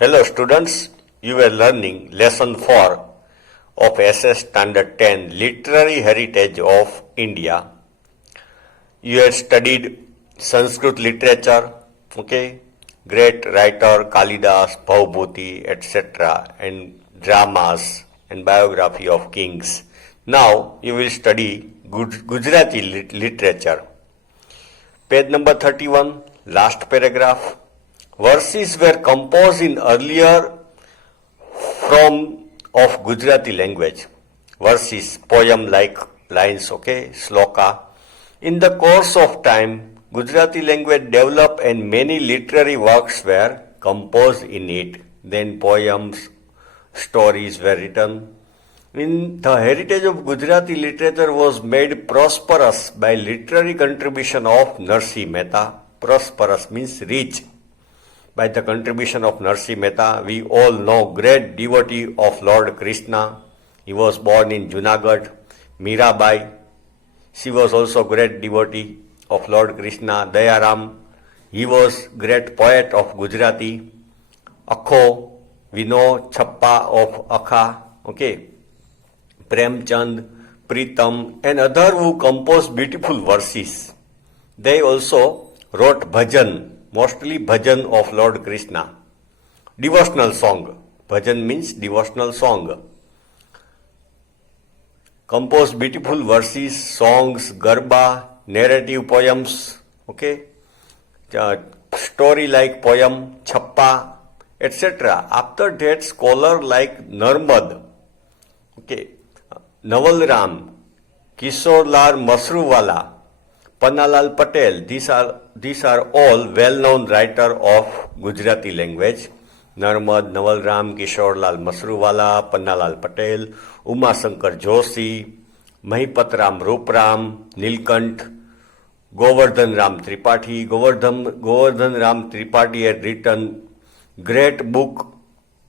Hello students, you were learning lesson 4 of SS Standard 10 Literary Heritage of India. You had studied Sanskrit literature, okay, great writer Kalidas, Bhaubhuti, etc. and dramas and biography of kings. Now you will study Gujarati literature. Page number 31, last paragraph. Verses were composed in earlier form of Gujarati language. Verses, poem like lines, okay, sloka. In the course of time, Gujarati language developed and many literary works were composed in it. Then poems, stories were written. The heritage of Gujarati literature was made prosperous by literary contribution of Narsi Mehta. Prosperous means rich. By the contribution of Narsi Mehta, we all know great devotee of Lord Krishna. He was born in Junagadh. Mirabai, she was also great devotee of Lord Krishna. Dayaram, he was great poet of Gujarati. Akho, we know Chappa of Akha, okay. Premchand, Pritam, and other who composed beautiful verses. They also wrote bhajan, mostly bhajan of Lord Krishna. Devotional song. Bhajan means devotional song. Composed beautiful verses, songs, garba, narrative poems, okay, story like poem, chappa, etc. After that, scholar like Narmad, okay, Naval Ram, Kishorlal Masruwala, Pannalal Patel, these are all well-known writers of Gujarati language. Narmad, Naval Ram, Kishorlal Masruwala, Pannalal Patel, Uma Shankar Joshi, Mahipatram Rupram, Nilkant, Govardhan Ram Tripathi. Govardhan Ram Tripathi had written great book,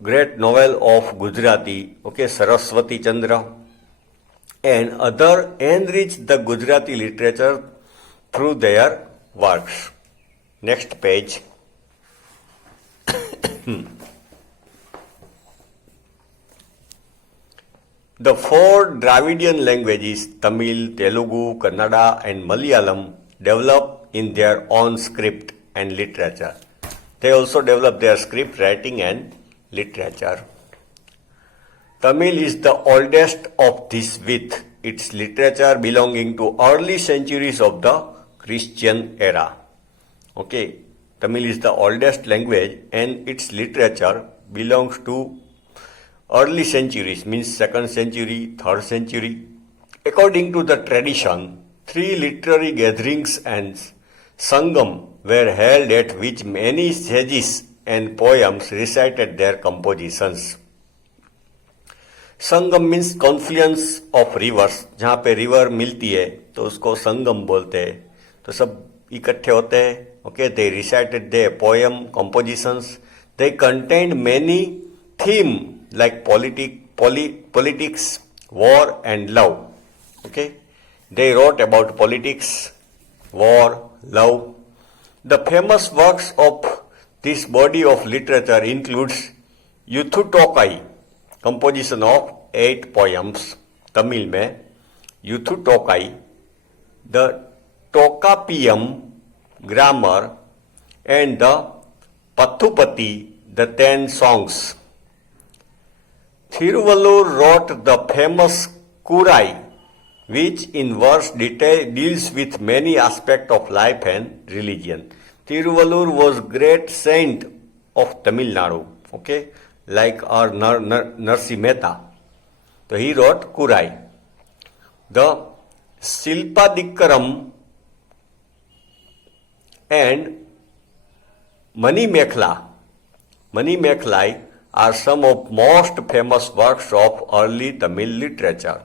great novel of Gujarati, okay, Saraswati Chandra, and other enriched the Gujarati literature through their works. Next page. The four Dravidian languages, Tamil, Telugu, Kannada, and Malayalam, develop in their own script and literature. They also develop their script writing and literature. Tamil is the oldest of these with its literature belonging to early centuries of the Christian era. Okay, Tamil is the oldest language and its literature belongs to early centuries, means 2nd century, 3rd century. According to the tradition, 3 literary gatherings and sangam were held at which many sages and poems recited their compositions. Sangam means Confluence of reverse, जहाँ पे river मिलती है तो उसको संगम बोलते हैं. तो सब इकट्ठे होते हैं, okay. They recited the poem compositions. They contained many theme like politics, war and love, okay. They wrote about politics, war, love. The famous works of this body of literature includes Ettuthokai, composition of 8 poems, Tamil में यूथुटोकाई, the Tokapiam grammar, and the Pathupati, the 10 songs. Thiruvallur wrote the famous Kurai, which in verse detail deals with many aspects of life and religion. Thiruvallur was great saint of Tamil Nadu, okay, like our Narsi Mehta. So he wrote Kurai. The Silpadikaram and Mani Mekhlai are some of most famous works of early Tamil literature.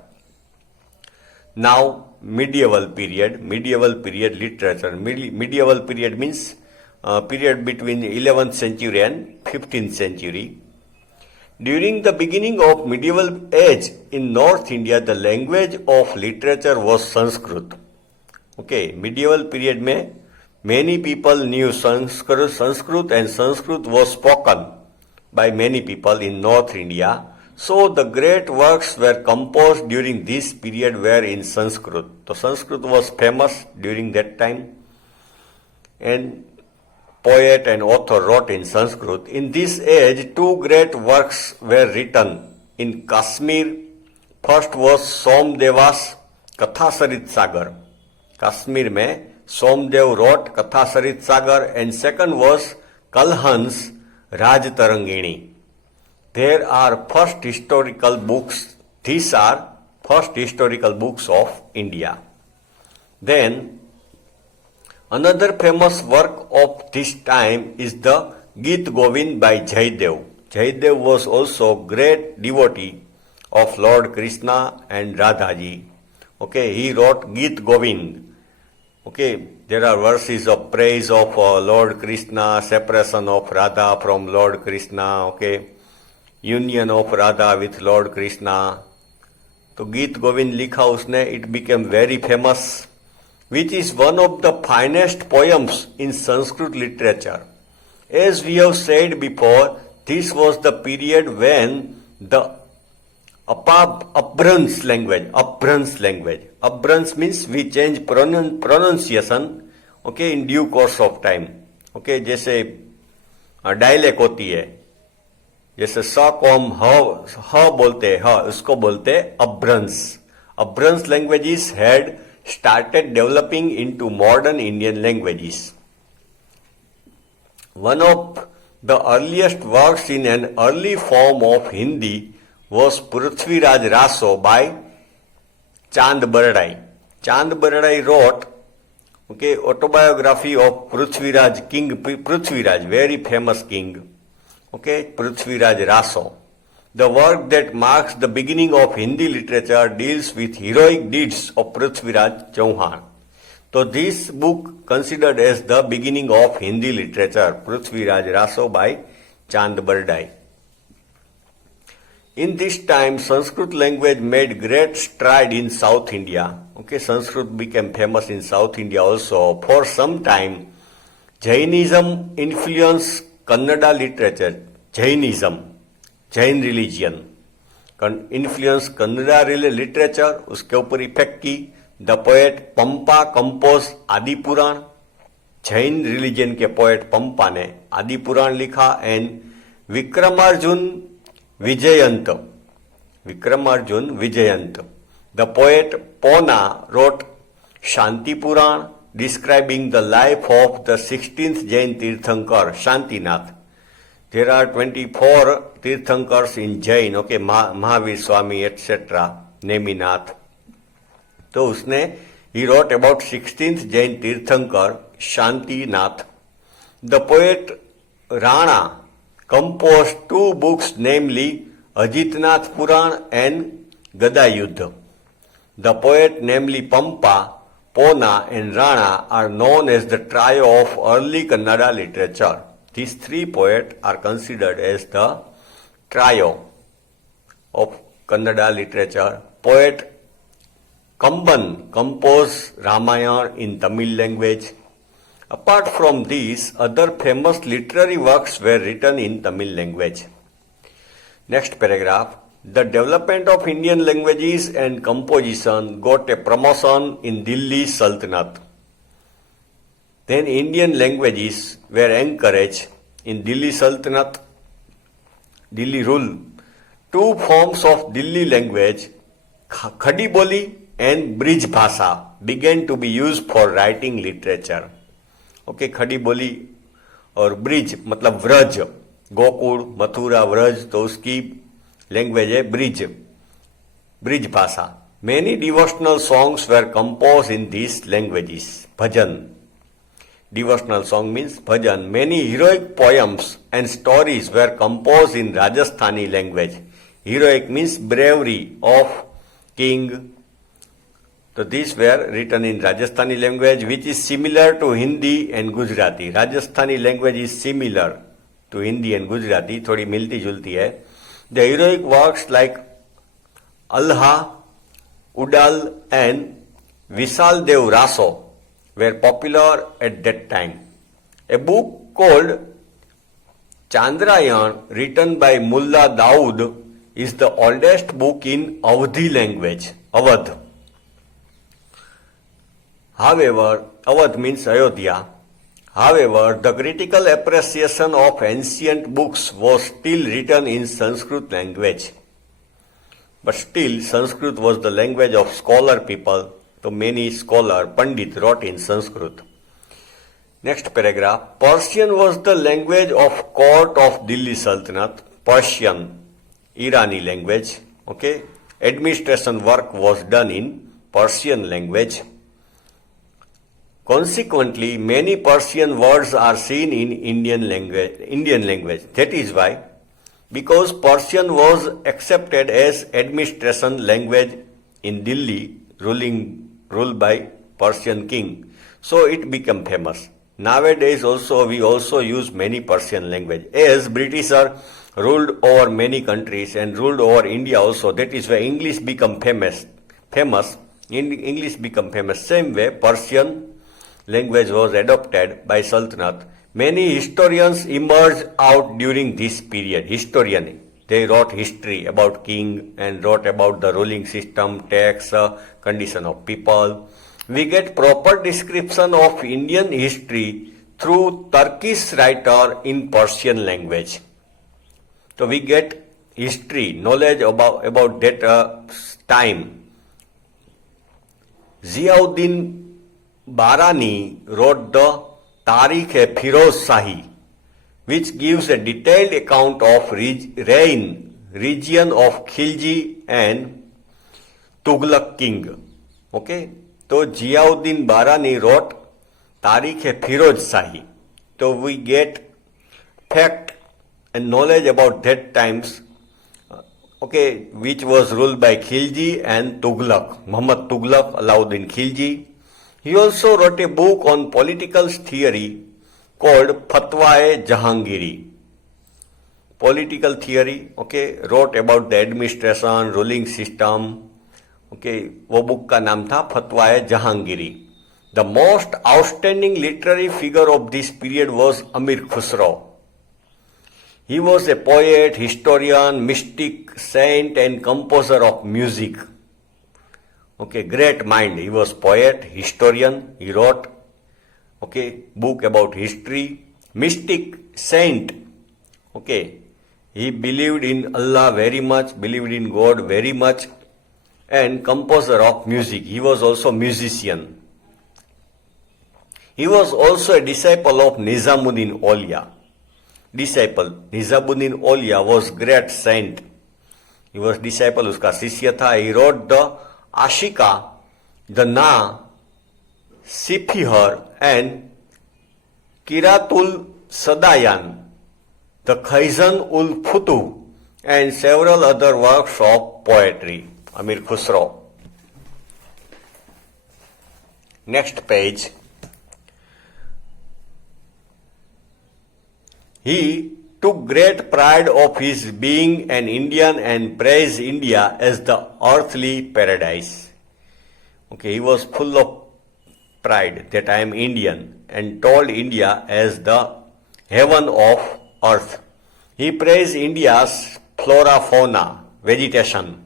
Now, medieval period literature. Medieval period means period between 11th century and 15th century. During the beginning of medieval age in North India, the language of literature was Sanskrit. Okay, medieval period में many people knew Sanskrit and Sanskrit was spoken by many people in North India. So the great works were composed during this period were in Sanskrit. So Sanskrit was famous during that time, and poet and author wrote in Sanskrit. In this age, two great works were written in Kashmir. First was Somdeva's Kathasarit Sagar. Kashmir में Somdev wrote Kathasarit Sagar, and second was Kalhan's Raj Tarangini. There are first historical books. These are first historical books of India. Then another famous work of this time is the Geet Govind by Jaydev. Jaydev was also great devotee of Lord Krishna and Radhaji. Okay, he wrote Geet Govind. Okay, there are verses of praise of Lord Krishna, separation of Radha from Lord Krishna, okay, union of Radha with Lord Krishna. तो गीत गोविंद लिखा उसने, it became very famous, which is one of the finest poems in Sanskrit literature. As we have said before, this was the period when the Abhrans language, Abhrans means we change pronunciation, okay, in due course of time. Okay, जैसे dialect होती है, जैसे स com ह बोलते हैं, ह उसको बोलते हैं Apabhramsa. Apabhramsa languages had started developing into modern Indian languages. One of the earliest works in an early form of Hindi was Prithviraj Raso by Chand Bardai. Chand Bardai wrote, okay, autobiography of Prithviraj, King Prithviraj, very famous king. Okay, Prithviraj Raso. The work that marks the beginning of Hindi literature deals with heroic deeds of Prithviraj Chauhan. So this book considered as the beginning of Hindi literature, Prithviraj Raso by Chand Bardai. In this time, Sanskrit language made great stride in South India. Okay, Sanskrit became famous in South India also. For some time, Jainism influenced Kannada literature. Jainism, Jain religion, influenced Kannada literature, उसके ऊपर effect की. The poet Pampa compose Adi Purana. Jain religion के poet Pampa ने आदि पुराण लिखा. And Vikramarjuna विजयंत, the poet Ponna wrote Shanti Purana, describing the life of the 16th Jain Tirthankar, Shantinath. There are 24 Tirthankars in Jain, okay, Mahavir Swami, etc., Neminath. तो उसने, he wrote about 16th Jain Tirthankar, Shantinath. The poet Rana composed two books, namely Ajitnath Puran and Gadayuddha. The poet, namely Pampa, Pona and Rana, are known as the trio of early Kannada literature. These three poets are considered as the trio of Kannada literature. Poet Kamban composed Ramayana in Tamil language. Apart from these, other famous literary works were written in Tamil language. Next paragraph. The development of Indian languages and composition got a promotion in Delhi Sultanate. Then Indian languages were encouraged in Delhi Sultanate, Delhi rule. Two forms of Delhi language, Khadi Boli and Brij Bhasha, began to be used for writing literature. Okay, Khadi Boli और bridge मतलब व्रज, गोकुल मथुरा व्रज, तो उसकी language है bridge भाषा. Many devotional songs were composed in these languages. Bhajan. Devotional song means bhajan. Many heroic poems and stories were composed in Rajasthani language. Heroic means bravery of king. So these were written in Rajasthani language, which is similar to Hindi and Gujarati. Rajasthani language is similar to Hindi and Gujarati, थोड़ी मिलती जुलती है. The heroic works like Alha, Udal and Vishal Dev Raso were popular at that time. A book called Chandrayaan, written by Mullah Daud, is the oldest book in Awadhi language, Awadh. However, Awadh means Ayodhya. However, the critical appreciation of ancient books was still written in Sanskrit language. But still, Sanskrit was the language of scholar people, so many scholar, Pandit wrote in Sanskrit. Next paragraph, Persian was the language of court of Delhi Sultanate, Persian, Irani language, okay. Administration work was done in Persian language. Consequently, many Persian words are seen in Indian language. That is why, because Persian was accepted as administration language in Delhi, ruled by Persian king, so it became famous. Nowadays also we also use many Persian language. As Britishers ruled over many countries and ruled over India also, that is why English become famous. English become famous. Same way Persian language was adopted by Sultanate. Many historians emerged out during this period. They wrote history about king and wrote about the ruling system, tax, condition of people. We get proper description of Indian history through Turkish writer in Persian language. So we get history, knowledge about that time. Ziauddin Barani wrote the Tarikh-e-Firoz Shahi, which gives a detailed account of region of Khilji and Tughlaq king. Okay, so Ziauddin Barani wrote Tarikh-e-Firoz Shahi. So we get fact and knowledge about that times, okay, which was ruled by Khilji and Tughlaq, Muhammad Tughlaq, Alauddin Khilji. He also wrote a book on political theory called Fatwa-e-Jahangiri. Political theory, okay, wrote about the administration, ruling system, okay, वो book का नाम था Fatwa-e-Jahangiri. The most outstanding literary figure of this period was Amir Khusro. He was a poet, historian, mystic, saint and composer of music. Okay, great mind. He was poet, historian. He wrote, okay, book about history, mystic, saint. Okay, he believed in Allah very much, believed in God very much, and composer of music. He was also musician. He was also a disciple of Nizamuddin Aulia. Nizamuddin Aulia was great saint. He was disciple, उसका शिष्य था. He wrote the Ashika, the Na, Sifihar and Kiratul Sadayan, the Khaizan ul Futu and several other works of poetry. Amir Khusro. Next page. He took great pride of his being an Indian and praised India as the earthly paradise. Okay, he was full of pride that I am Indian and told India as the heaven of earth. He praised India's flora, fauna, vegetation,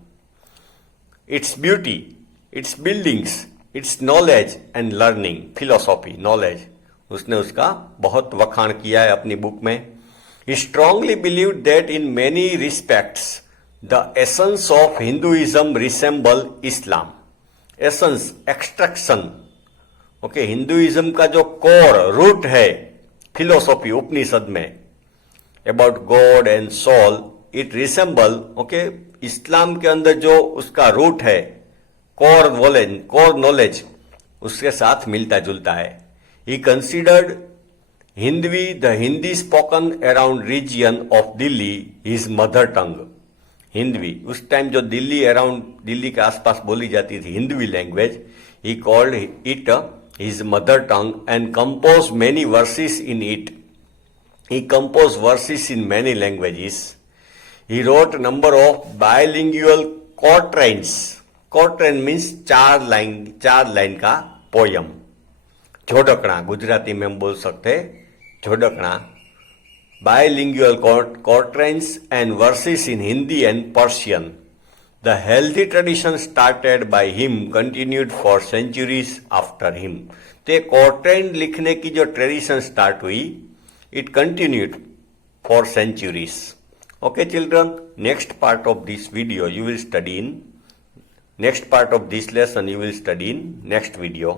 its beauty, its buildings, its knowledge and learning, philosophy, knowledge. उसने उसका बहुत वखाण किया है अपनी book में. He strongly believed that in many respects the essence of Hinduism resemble Islam. Essence, extraction. Okay, Hinduism का जो core, root है, philosophy, उपनिषद में, about God and soul, it resemble, okay, Islam के अंदर जो उसका root है, core knowledge, उसके साथ मिलता जुलता है. He considered Hindi, the Hindi spoken around region of Delhi, his mother tongue. Hindi, उस टाइम जो दिल्ली के आसपास बोली जाती थी Hindavi language, he called it his mother tongue and composed many verses in it. He composed verses in many languages. He wrote number of bilingual quatrains. Quatrain means चार line का poem. जोड़कणा, Gujarati में हम बोल सकते झोडकणा, bilingual quatrains and verses in Hindi and Persian. The healthy tradition started by him continued for centuries after him. तो quatrain लिखने की जो ट्रेडिशन स्टार्ट हुई, it continued for centuries. Okay children, next part of this video you will study in, next part of this lesson you will study in next video.